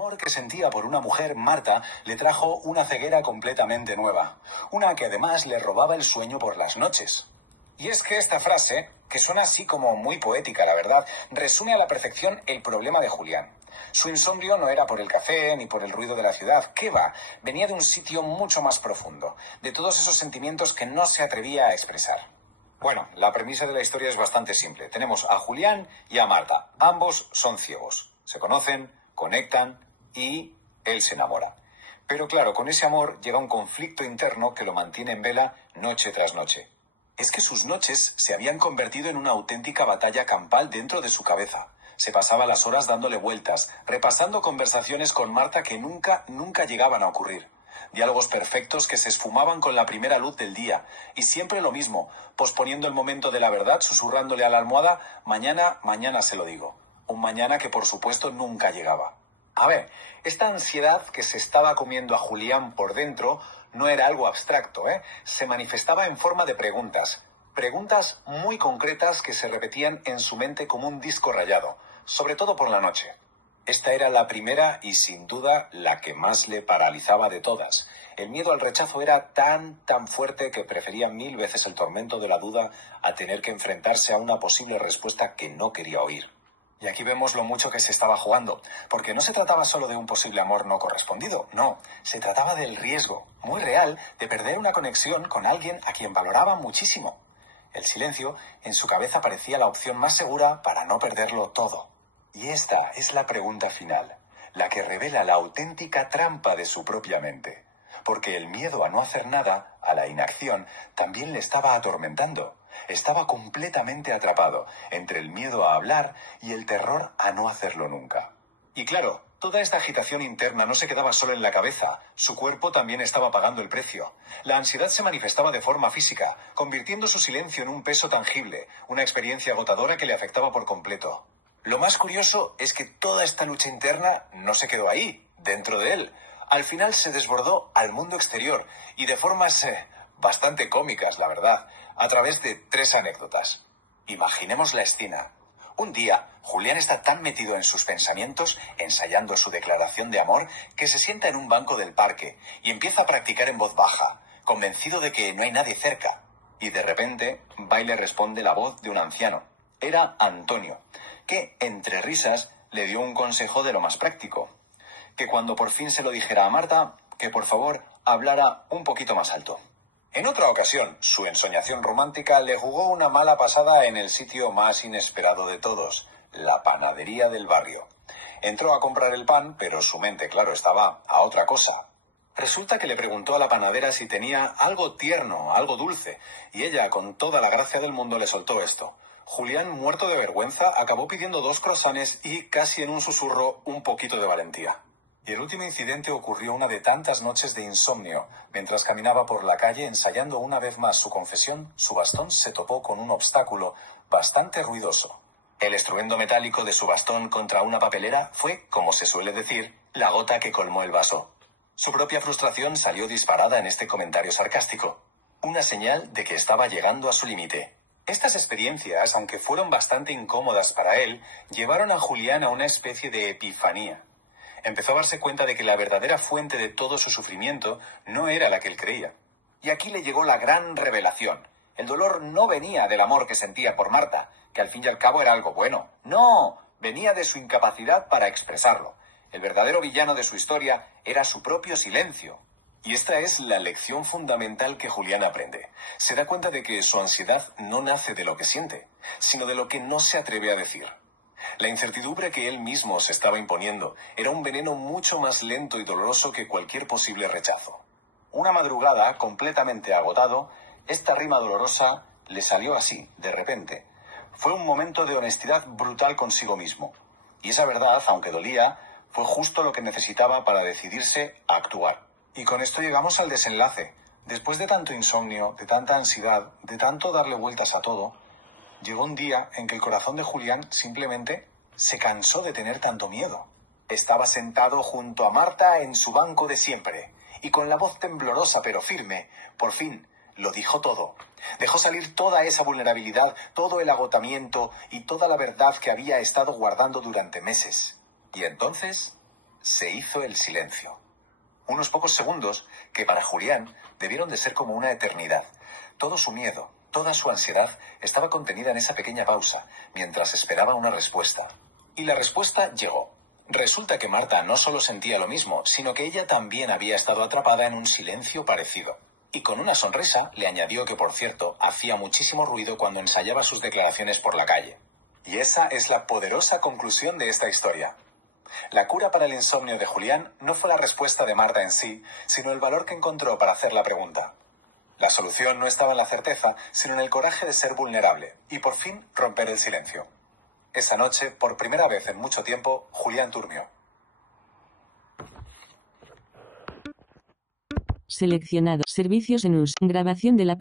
El amor que sentía por una mujer, Marta, le trajo una ceguera completamente nueva, una que además le robaba el sueño por las noches. Y es que esta frase, que suena así como muy poética, la verdad, resume a la perfección el problema de Julián. Su insomnio no era por el café ni por el ruido de la ciudad, ¿qué va? Venía de un sitio mucho más profundo, de todos esos sentimientos que no se atrevía a expresar. Bueno, la premisa de la historia es bastante simple. Tenemos a Julián y a Marta. Ambos son ciegos. Se conocen, conectan y él se enamora. Pero claro, con ese amor llega un conflicto interno que lo mantiene en vela noche tras noche. Es que sus noches se habían convertido en una auténtica batalla campal dentro de su cabeza. Se pasaba las horas dándole vueltas, repasando conversaciones con Marta que nunca llegaban a ocurrir. Diálogos perfectos que se esfumaban con la primera luz del día. Y siempre lo mismo, posponiendo el momento de la verdad, susurrándole a la almohada, mañana se lo digo. Un mañana que por supuesto nunca llegaba. A ver, esta ansiedad que se estaba comiendo a Julián por dentro no era algo abstracto, ¿eh? Se manifestaba en forma de preguntas. Preguntas muy concretas que se repetían en su mente como un disco rayado, sobre todo por la noche. Esta era la primera y sin duda la que más le paralizaba de todas. El miedo al rechazo era tan fuerte que prefería 1000 veces el tormento de la duda a tener que enfrentarse a una posible respuesta que no quería oír. Y aquí vemos lo mucho que se estaba jugando, porque no se trataba solo de un posible amor no correspondido, no, se trataba del riesgo, muy real, de perder una conexión con alguien a quien valoraba muchísimo. El silencio en su cabeza parecía la opción más segura para no perderlo todo. Y esta es la pregunta final, la que revela la auténtica trampa de su propia mente, porque el miedo a no hacer nada, a la inacción, también le estaba atormentando. Estaba completamente atrapado entre el miedo a hablar y el terror a no hacerlo nunca. Y claro, toda esta agitación interna no se quedaba solo en la cabeza, su cuerpo también estaba pagando el precio. La ansiedad se manifestaba de forma física, convirtiendo su silencio en un peso tangible, una experiencia agotadora que le afectaba por completo. Lo más curioso es que toda esta lucha interna no se quedó ahí, dentro de él. Al final se desbordó al mundo exterior y de formas bastante cómicas, la verdad, a través de 3 anécdotas. Imaginemos la escena. Un día, Julián está tan metido en sus pensamientos, ensayando su declaración de amor, que se sienta en un banco del parque y empieza a practicar en voz baja, convencido de que no hay nadie cerca. Y de repente, va y le responde la voz de un anciano. Era Antonio, que, entre risas, le dio un consejo de lo más práctico. Que cuando por fin se lo dijera a Marta, que por favor hablara un poquito más alto. En otra ocasión, su ensoñación romántica le jugó una mala pasada en el sitio más inesperado de todos, la panadería del barrio. Entró a comprar el pan, pero su mente, claro, estaba a otra cosa. Resulta que le preguntó a la panadera si tenía algo tierno, algo dulce, y ella, con toda la gracia del mundo, le soltó esto. Julián, muerto de vergüenza, acabó pidiendo 2 croissants y, casi en un susurro, un poquito de valentía. Y el último incidente ocurrió una de tantas noches de insomnio. Mientras caminaba por la calle ensayando una vez más su confesión, su bastón se topó con un obstáculo bastante ruidoso. El estruendo metálico de su bastón contra una papelera fue, como se suele decir, la gota que colmó el vaso. Su propia frustración salió disparada en este comentario sarcástico. Una señal de que estaba llegando a su límite. Estas experiencias, aunque fueron bastante incómodas para él, llevaron a Julián a una especie de epifanía. Empezó a darse cuenta de que la verdadera fuente de todo su sufrimiento no era la que él creía. Y aquí le llegó la gran revelación. El dolor no venía del amor que sentía por Marta, que al fin y al cabo era algo bueno. No, venía de su incapacidad para expresarlo. El verdadero villano de su historia era su propio silencio. Y esta es la lección fundamental que Julián aprende. Se da cuenta de que su ansiedad no nace de lo que siente, sino de lo que no se atreve a decir. La incertidumbre que él mismo se estaba imponiendo era un veneno mucho más lento y doloroso que cualquier posible rechazo. Una madrugada, completamente agotado, esta rima dolorosa le salió así, de repente. Fue un momento de honestidad brutal consigo mismo. Y esa verdad, aunque dolía, fue justo lo que necesitaba para decidirse a actuar. Y con esto llegamos al desenlace. Después de tanto insomnio, de tanta ansiedad, de tanto darle vueltas a todo, llegó un día en que el corazón de Julián simplemente se cansó de tener tanto miedo. Estaba sentado junto a Marta en su banco de siempre, y con la voz temblorosa pero firme, por fin lo dijo todo. Dejó salir toda esa vulnerabilidad, todo el agotamiento y toda la verdad que había estado guardando durante meses. Y entonces se hizo el silencio. Unos pocos segundos que para Julián debieron de ser como una eternidad. Todo su miedo, toda su ansiedad estaba contenida en esa pequeña pausa, mientras esperaba una respuesta. Y la respuesta llegó. Resulta que Marta no solo sentía lo mismo, sino que ella también había estado atrapada en un silencio parecido. Y con una sonrisa le añadió que, por cierto, hacía muchísimo ruido cuando ensayaba sus declaraciones por la calle. Y esa es la poderosa conclusión de esta historia. La cura para el insomnio de Julián no fue la respuesta de Marta en sí, sino el valor que encontró para hacer la pregunta. La solución no estaba en la certeza, sino en el coraje de ser vulnerable y por fin romper el silencio. Esa noche, por primera vez en mucho tiempo, Julián durmió. Seleccionado. Servicios en uso. Grabación de la pantalla.